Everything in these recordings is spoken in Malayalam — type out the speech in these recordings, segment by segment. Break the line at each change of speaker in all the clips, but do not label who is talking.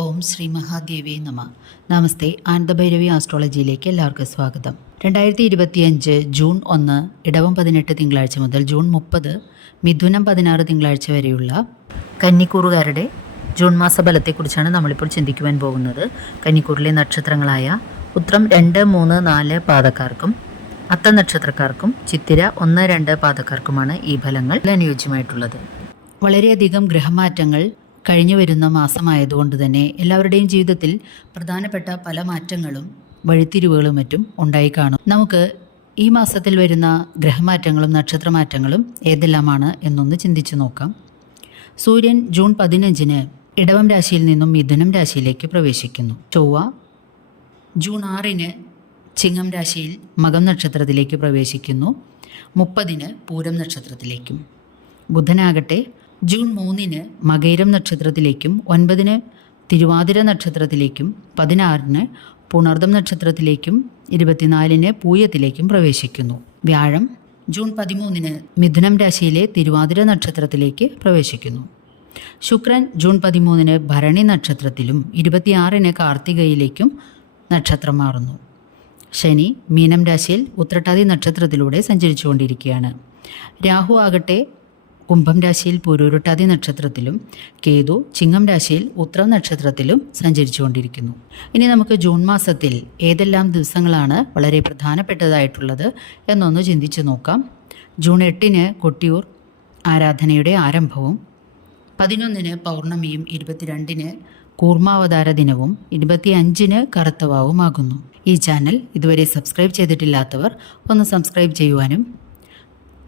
ഓം ശ്രീ മഹാദേവി നമ. നമസ്തേ ആനന്ദഭൈരവി ആസ്ട്രോളജിയിലേക്ക് എല്ലാവർക്കും സ്വാഗതം. രണ്ടായിരത്തി ഇരുപത്തിയഞ്ച് ജൂൺ ഒന്ന് ഇടവം പതിനെട്ട് തിങ്കളാഴ്ച മുതൽ ജൂൺ മുപ്പത് മിഥുനം പതിനാറ് തിങ്കളാഴ്ച വരെയുള്ള കന്നിക്കൂറുകാരുടെ ജൂൺ മാസ ഫലത്തെക്കുറിച്ചാണ് നമ്മളിപ്പോൾ ചിന്തിക്കുവാൻ പോകുന്നത്. കന്നിക്കൂറിലെ നക്ഷത്രങ്ങളായ ഉത്രം രണ്ട് മൂന്ന് നാല് പാതക്കാർക്കും അത്ത നക്ഷത്രക്കാർക്കും ചിത്തിര ഒന്ന് രണ്ട് പാതക്കാർക്കുമാണ് ഈ ഫലങ്ങൾ അനുയോജ്യമായിട്ടുള്ളത്. വളരെയധികം ഗ്രഹമാറ്റങ്ങൾ കഴിഞ്ഞു വരുന്ന മാസമായതുകൊണ്ട് തന്നെ എല്ലാവരുടെയും ജീവിതത്തിൽ പ്രധാനപ്പെട്ട പല മാറ്റങ്ങളും വഴിത്തിരിവുകളും മറ്റും ഉണ്ടായി കാണും. നമുക്ക് ഈ മാസത്തിൽ വരുന്ന ഗ്രഹമാറ്റങ്ങളും നക്ഷത്രമാറ്റങ്ങളും ഏതെല്ലാമാണ് എന്നൊന്ന് ചിന്തിച്ചു നോക്കാം. സൂര്യൻ ജൂൺ പതിനഞ്ചിന് ഇടവം രാശിയിൽ നിന്നും മിഥുനം രാശിയിലേക്ക് പ്രവേശിക്കുന്നു. ചൊവ്വ ജൂൺ ആറിന് ചിങ്ങം രാശിയിൽ മകം നക്ഷത്രത്തിലേക്ക് പ്രവേശിക്കുന്നു. മുപ്പതിന് പൂരം നക്ഷത്രത്തിലേക്കും. ബുധനാകട്ടെ ജൂൺ മൂന്നിന് മകൈരം നക്ഷത്രത്തിലേക്കും ഒൻപതിന് തിരുവാതിര നക്ഷത്രത്തിലേക്കും പതിനാറിന് പുണർദം നക്ഷത്രത്തിലേക്കും ഇരുപത്തിനാലിന് പൂയത്തിലേക്കും പ്രവേശിക്കുന്നു. വ്യാഴം ജൂൺ പതിമൂന്നിന് മിഥുനം രാശിയിലെ തിരുവാതിര നക്ഷത്രത്തിലേക്ക് പ്രവേശിക്കുന്നു. ശുക്രൻ ജൂൺ പതിമൂന്നിന് ഭരണി നക്ഷത്രത്തിലും ഇരുപത്തിയാറിന് കാർത്തികയിലേക്കും നക്ഷത്രം മാറുന്നു. ശനി മീനം രാശിയിൽ ഉത്രട്ടാതി നക്ഷത്രത്തിലൂടെ സഞ്ചരിച്ചുകൊണ്ടിരിക്കുകയാണ്. രാഹു ആകട്ടെ കുംഭം രാശിയിൽ പുരൂരുട്ടാതി നക്ഷത്രത്തിലും കേതു ചിങ്ങം രാശിയിൽ ഉത്രം നക്ഷത്രത്തിലും സഞ്ചരിച്ചുകൊണ്ടിരിക്കുന്നു. ഇനി നമുക്ക് ജൂൺ മാസത്തിൽ ഏതെല്ലാം ദിവസങ്ങളാണ് വളരെ പ്രധാനപ്പെട്ടതായിട്ടുള്ളത് എന്നൊന്ന് ചിന്തിച്ചു നോക്കാം. ജൂൺ എട്ടിന് കൊട്ടിയൂർ ആരാധനയുടെ ആരംഭവും പതിനൊന്നിന് പൗർണമിയും ഇരുപത്തിരണ്ടിന് കൂർമാവതാര ദിനവും ഇരുപത്തിയഞ്ചിന് കറുത്തവാവുമാകുന്നു. ഈ ചാനൽ ഇതുവരെ സബ്സ്ക്രൈബ് ചെയ്തിട്ടില്ലാത്തവർ ഒന്ന് സബ്സ്ക്രൈബ് ചെയ്യുവാനും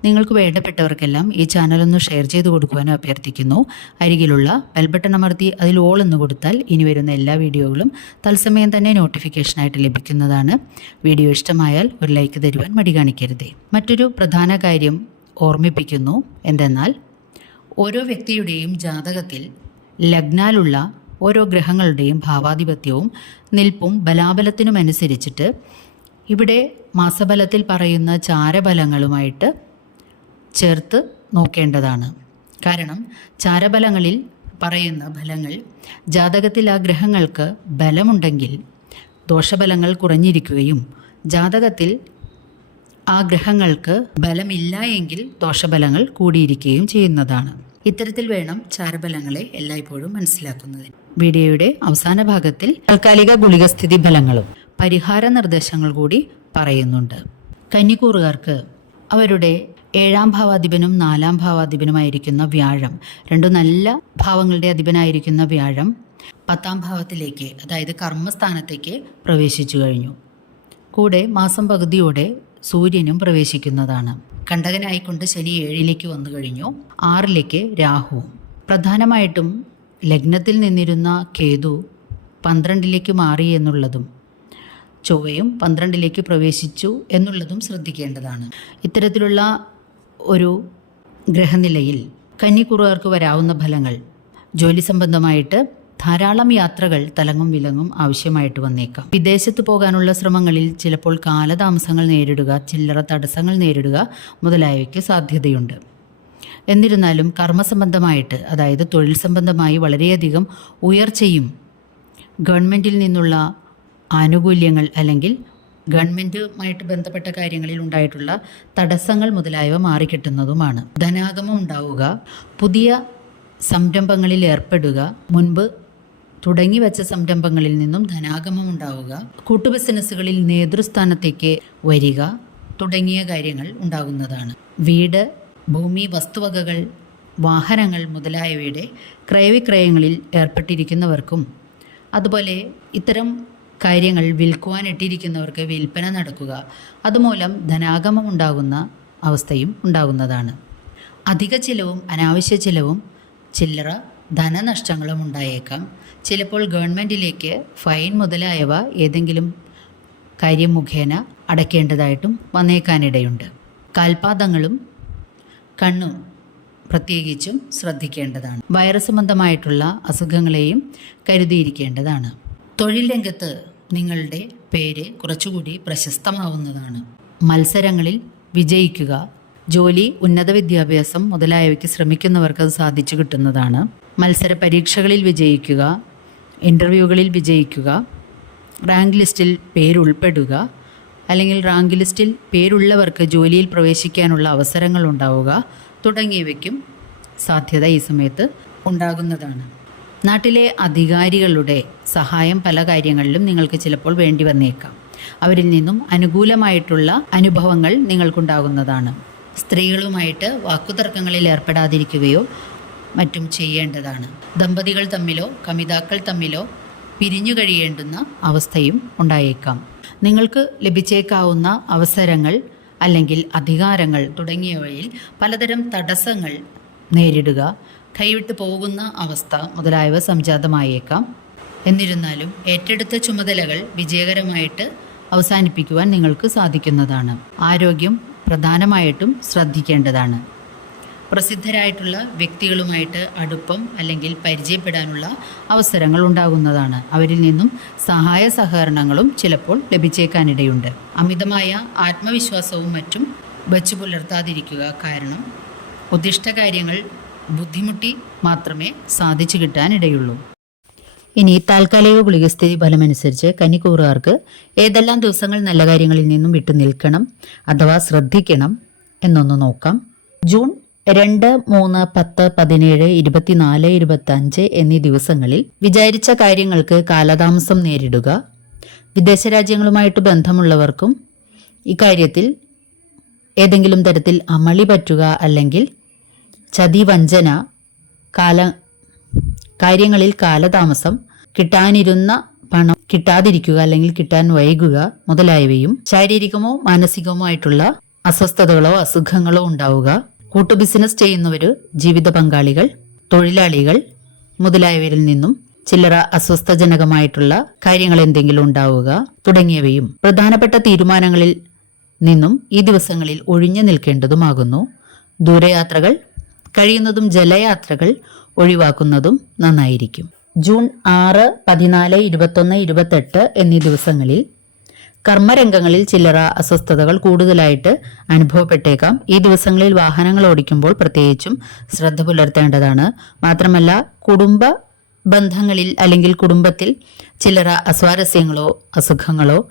നിങ്ങൾക്ക് വേണ്ടപ്പെട്ടവർക്കെല്ലാം ഈ ചാനൽ ഒന്ന് ഷെയർ ചെയ്ത് കൊടുക്കുവാനും അഭ്യർത്ഥിക്കുന്നു. അരികിലുള്ള ബെൽബട്ടൺ അമർത്തി അതിൽ ഓൾ എന്ന് കൊടുത്താൽ ഇനി വരുന്ന എല്ലാ വീഡിയോകളും തത്സമയം തന്നെ നോട്ടിഫിക്കേഷനായിട്ട് ലഭിക്കുന്നതാണ്. വീഡിയോ ഇഷ്ടമായാൽ ഒരു ലൈക്ക് തരുവാൻ മടി കാണിക്കരുതേ. മറ്റൊരു പ്രധാന കാര്യം ഓർമ്മിപ്പിക്കുന്നു. എന്തെന്നാൽ ഓരോ വ്യക്തിയുടെയും ജാതകത്തിൽ ലഗ്നാലുള്ള ഓരോ ഗ്രഹങ്ങളുടെയും ഭാവാധിപത്യവും നിൽപ്പും ബലാബലത്തിനുമനുസരിച്ചിട്ട് ഇവിടെ മാസബലത്തിൽ പറയുന്ന ചാരബലങ്ങളുമായിട്ട് ചേർത്ത് നോക്കേണ്ടതാണ്. കാരണം ചാരബലങ്ങളിൽ പറയുന്ന ഫലങ്ങൾ ജാതകത്തിൽ ആ ഗ്രഹങ്ങൾക്ക് ബലമുണ്ടെങ്കിൽ ദോഷബലങ്ങൾ കുറഞ്ഞിരിക്കുകയും ജാതകത്തിൽ ആ ഗ്രഹങ്ങൾക്ക് ബലമില്ല എങ്കിൽ ദോഷബലങ്ങൾ കൂടിയിരിക്കുകയും ചെയ്യുന്നതാണ്. ഇത്തരത്തിൽ വേണം ചാരബലങ്ങളെ എല്ലായ്പ്പോഴും മനസ്സിലാക്കുന്നതിന്. വീഡിയോയുടെ അവസാന ഭാഗത്തിൽ താൽക്കാലിക ഗുളികസ്ഥിതി ഫലങ്ങളും പരിഹാര നിർദ്ദേശങ്ങൾ കൂടി പറയുന്നുണ്ട്. കന്നിക്കൂറുകാർക്ക് അവരുടെ ഏഴാം ഭാവാധിപനും നാലാം ഭാവാധിപനുമായിരിക്കുന്ന വ്യാഴം. രണ്ടു നല്ല ഭാവങ്ങളുടെ അധിപനായിരിക്കുന്ന വ്യാഴം പത്താം ഭാവത്തിലേക്ക് അതായത് കർമ്മസ്ഥാനത്തേക്ക് പ്രവേശിച്ചു കഴിഞ്ഞു. കൂടെ മാസം പകുതിയോടെ സൂര്യനും പ്രവേശിക്കുന്നതാണ്. കണ്ടകനായിക്കൊണ്ട് ശനി ഏഴിലേക്ക് വന്നു കഴിഞ്ഞു. ആറിലേക്ക് രാഹു. പ്രധാനമായിട്ടും ലഗ്നത്തിൽ നിന്നിരുന്ന കേതു പന്ത്രണ്ടിലേക്ക് മാറി എന്നുള്ളതും ചൊവ്വയും പന്ത്രണ്ടിലേക്ക് പ്രവേശിച്ചു എന്നുള്ളതും ശ്രദ്ധിക്കേണ്ടതാണ്. ഇത്തരത്തിലുള്ള ഒരു ഗ്രഹനിലയിൽ കന്നിക്കുറുകാർക്ക് വരാവുന്ന ഫലങ്ങൾ ജോലി സംബന്ധമായിട്ട് ധാരാളം യാത്രകൾ തലങ്ങും വിലങ്ങും ആവശ്യമായിട്ട് വന്നേക്കാം. വിദേശത്ത് പോകാനുള്ള ശ്രമങ്ങളിൽ ചിലപ്പോൾ കാലതാമസങ്ങൾ നേരിടുക ചില്ലറ തടസ്സങ്ങൾ നേരിടുക മുതലായവയ്ക്ക് സാധ്യതയുണ്ട്. എന്നിരുന്നാലും കർമ്മസംബന്ധമായിട്ട് അതായത് തൊഴിൽ സംബന്ധമായി വളരെയധികം ഉയർച്ചയും ഗവൺമെന്റിൽ നിന്നുള്ള ആനുകൂല്യങ്ങൾ അല്ലെങ്കിൽ ഗവൺമെന്റുമായിട്ട് ബന്ധപ്പെട്ട കാര്യങ്ങളിൽ ഉണ്ടായിട്ടുള്ള തടസ്സങ്ങൾ മുതലായവ മാറിക്കിട്ടുന്നതുമാണ്. ധനാഗമം ഉണ്ടാവുക പുതിയ സംരംഭങ്ങളിൽ ഏർപ്പെടുക മുൻപ് തുടങ്ങി വെച്ച സംരംഭങ്ങളിൽ നിന്നും ധനാഗമം ഉണ്ടാവുക കൂട്ടു ബിസിനസ്സുകളിൽ നേതൃസ്ഥാനത്തേക്ക് വരിക തുടങ്ങിയ കാര്യങ്ങൾ ഉണ്ടാകുന്നതാണ്. വീട് ഭൂമി വസ്തുവകകൾ വാഹനങ്ങൾ മുതലായവയുടെ ക്രയവിക്രയങ്ങളിൽ ഏർപ്പെട്ടിരിക്കുന്നവർക്കും അതുപോലെ ഇത്തരം കാര്യങ്ങൾ വിൽക്കുവാനിട്ടിരിക്കുന്നവർക്ക് വിൽപ്പന നടക്കുക. അതുമൂലം ധനാഗമം ഉണ്ടാകുന്ന അവസ്ഥയും ഉണ്ടാകുന്നതാണ്. അധിക ചിലവും അനാവശ്യ ചിലവും ചില്ലറ ധനനഷ്ടങ്ങളും ഉണ്ടായേക്കാം. ചിലപ്പോൾ ഗവൺമെന്റിലേക്ക് ഫൈൻ മുതലായവ ഏതെങ്കിലും കാര്യം മുഖേന അടയ്ക്കേണ്ടതായിട്ടും വന്നേക്കാനിടയുണ്ട്. കാൽപാദങ്ങളും കണ്ണും പ്രത്യേകിച്ചും ശ്രദ്ധിക്കേണ്ടതാണ്. വൈറസ് സംബന്ധമായിട്ടുള്ള അസുഖങ്ങളെയും കരുതിയിരിക്കേണ്ടതാണ്. തൊഴിൽ രംഗത്ത് നിങ്ങളുടെ പേര് കുറച്ചുകൂടി പ്രശസ്തമാവുന്നതാണ്. മത്സരങ്ങളിൽ വിജയിക്കുക ജോലി ഉന്നത വിദ്യാഭ്യാസം മുതലായവയ്ക്ക് ശ്രമിക്കുന്നവർക്ക് അത് സാധിച്ചു കിട്ടുന്നതാണ്. മത്സര പരീക്ഷകളിൽ വിജയിക്കുക ഇന്റർവ്യൂകളിൽ വിജയിക്കുക റാങ്ക് ലിസ്റ്റിൽ പേരുൾപ്പെടുക അല്ലെങ്കിൽ റാങ്ക് ലിസ്റ്റിൽ പേരുള്ളവർക്ക് ജോലിയിൽ പ്രവേശിക്കാനുള്ള അവസരങ്ങൾ ഉണ്ടാവുക തുടങ്ങിയവയ്ക്കും സാധ്യത ഈ സമയത്ത് ഉണ്ടാകുന്നതാണ്. നാട്ടിലെ അധികാരികളുടെ സഹായം പല കാര്യങ്ങളിലും നിങ്ങൾക്ക് ചിലപ്പോൾ വേണ്ടി വന്നേക്കാം. അവരിൽ നിന്നും അനുകൂലമായിട്ടുള്ള അനുഭവങ്ങൾ നിങ്ങൾക്കുണ്ടാകുന്നതാണ്. സ്ത്രീകളുമായിട്ട് വാക്കുതർക്കങ്ങളിൽ ഏർപ്പെടാതിരിക്കുകയോ മറ്റും ചെയ്യേണ്ടതാണ്. ദമ്പതികൾ തമ്മിലോ കമിതാക്കൾ തമ്മിലോ പിരിഞ്ഞു കഴിയേണ്ടുന്ന അവസ്ഥയും ഉണ്ടായേക്കാം. നിങ്ങൾക്ക് ലഭിച്ചേക്കാവുന്ന അവസരങ്ങൾ അല്ലെങ്കിൽ അധികാരങ്ങൾ തുടങ്ങിയവയിൽ പലതരം തടസ്സങ്ങൾ നേരിടുക കൈവിട്ടു പോകുന്ന അവസ്ഥ മുതലായവ സംജാതമായേക്കാം. എന്നിരുന്നാലും ഏറ്റെടുത്ത ചുമതലകൾ വിജയകരമായിട്ട് അവസാനിപ്പിക്കുവാൻ നിങ്ങൾക്ക് സാധിക്കുന്നതാണ്. ആരോഗ്യം പ്രധാനമായിട്ടും ശ്രദ്ധിക്കേണ്ടതാണ്. പ്രസിദ്ധരായിട്ടുള്ള വ്യക്തികളുമായിട്ട് അടുപ്പം അല്ലെങ്കിൽ പരിചയപ്പെടാനുള്ള അവസരങ്ങൾ ഉണ്ടാകുന്നതാണ്. അവരിൽ നിന്നും സഹായ സഹകരണങ്ങളും ചിലപ്പോൾ ലഭിച്ചേക്കാനിടയുണ്ട്. അമിതമായ ആത്മവിശ്വാസവും മറ്റും വച്ചു പുലർത്താതിരിക്കുക കാരണം ഉദ്ദിഷ്ട കാര്യങ്ങൾ ബുദ്ധിമുട്ടി മാത്രമേ സാധിച്ചു കിട്ടാനിടയുള്ളൂ. ഇനി താൽക്കാലിക ഗുളികസ്ഥിതി ഫലമനുസരിച്ച് കന്നിക്കൂറുകാർക്ക് ഏതെല്ലാം ദിവസങ്ങൾ നല്ല കാര്യങ്ങളിൽ നിന്നും വിട്ടു നിൽക്കണം അഥവാ ശ്രദ്ധിക്കണം എന്നൊന്ന് നോക്കാം. ജൂൺ രണ്ട് മൂന്ന് പത്ത് പതിനേഴ് ഇരുപത്തിനാല് ഇരുപത്തഞ്ച് എന്നീ ദിവസങ്ങളിൽ വിചാരിച്ച കാര്യങ്ങൾക്ക് കാലതാമസം നേരിടുക. വിദേശ രാജ്യങ്ങളുമായിട്ട് ബന്ധമുള്ളവർക്കും ഇക്കാര്യത്തിൽ ഏതെങ്കിലും തരത്തിൽ അമളി പറ്റുക അല്ലെങ്കിൽ ചതി വഞ്ചന കാല കാര്യങ്ങളിൽ കാലതാമസം കിട്ടാനിരുന്ന പണം കിട്ടാതിരിക്കുക അല്ലെങ്കിൽ കിട്ടാൻ വൈകുക മുതലായവയും ശാരീരികമോ മാനസികമോ ആയിട്ടുള്ള അസ്വസ്ഥതകളോ അസുഖങ്ങളോ ഉണ്ടാവുക. കൂട്ടു ബിസിനസ് ചെയ്യുന്നവർ ജീവിത പങ്കാളികൾ തൊഴിലാളികൾ മുതലായവരിൽ നിന്നും ചില്ലറ അസ്വസ്ഥജനകമായിട്ടുള്ള കാര്യങ്ങൾ എന്തെങ്കിലും ഉണ്ടാവുക തുടങ്ങിയവയും പ്രധാനപ്പെട്ട തീരുമാനങ്ങളിൽ നിന്നും ഈ ദിവസങ്ങളിൽ ഒഴിഞ്ഞു നിൽക്കേണ്ടതുമാകുന്നു. ദൂരയാത്രകൾ കഴിയുന്നതും ജലയാത്രകൾ ഒഴിവാക്കുന്നതും നന്നായിരിക്കും. ജൂൺ ആറ് പതിനാല് ഇരുപത്തൊന്ന് ഇരുപത്തെട്ട് എന്നീ ദിവസങ്ങളിൽ കർമ്മരംഗങ്ങളിൽ ചില്ലറ അസ്വസ്ഥതകൾ കൂടുതലായിട്ട് അനുഭവപ്പെട്ടേക്കാം. ഈ ദിവസങ്ങളിൽ വാഹനങ്ങൾ ഓടിക്കുമ്പോൾ പ്രത്യേകിച്ചും ശ്രദ്ധ പുലർത്തേണ്ടതാണ്. മാത്രമല്ല കുടുംബ ബന്ധങ്ങളിൽ അല്ലെങ്കിൽ കുടുംബത്തിൽ ചില്ലറ അസ്വാരസ്യങ്ങളോ അസുഖങ്ങളോ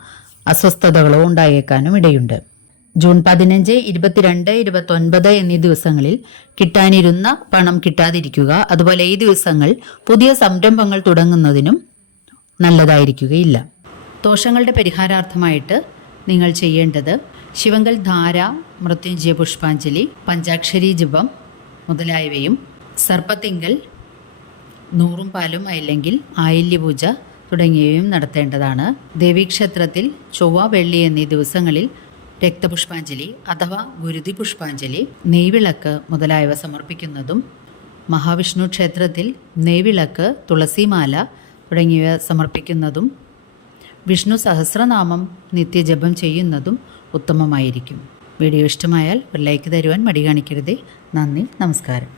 അസ്വസ്ഥതകളോ ഉണ്ടായേക്കാനും ഇടയുണ്ട്. ജൂൺ പതിനഞ്ച് ഇരുപത്തിരണ്ട് ഇരുപത്തൊൻപത് എന്നീ ദിവസങ്ങളിൽ കിട്ടാനിരുന്ന പണം കിട്ടാതിരിക്കുക. അതുപോലെ ഈ ദിവസങ്ങൾ പുതിയ സംരംഭങ്ങൾ തുടങ്ങുന്നതിനും നല്ലതായിരിക്കുകയില്ല. ദോഷങ്ങളുടെ പരിഹാരാർത്ഥമായിട്ട് നിങ്ങൾ ചെയ്യേണ്ടത് ശിവങ്കൽ ധാര മൃത്യുഞ്ജയ പുഷ്പാഞ്ജലി പഞ്ചാക്ഷരി ജപം മുതലായവയും സർപ്പത്തിങ്കൽ നൂറും പാലും അല്ലെങ്കിൽ ആയില്യപൂജ തുടങ്ങിയവയും നടത്തേണ്ടതാണ്. ദേവീക്ഷേത്രത്തിൽ ചൊവ്വ വെള്ളി എന്നീ ദിവസങ്ങളിൽ രക്തപുഷ്പാഞ്ജലി അഥവാ ഗുരുതി പുഷ്പാഞ്ജലി നെയ്വിളക്ക് മുതലായവ സമർപ്പിക്കുന്നതും മഹാവിഷ്ണു ക്ഷേത്രത്തിൽ നെയ്വിളക്ക് തുളസിമാല തുടങ്ങിയവ സമർപ്പിക്കുന്നതും വിഷ്ണു സഹസ്രനാമം നിത്യജപം ചെയ്യുന്നതും ഉത്തമമായിരിക്കും. വീഡിയോ ഇഷ്ടമായാൽ ഒരു ലൈക്ക് തരുവാൻ മടി കാണിക്കരുതേ. നന്ദി നമസ്കാരം.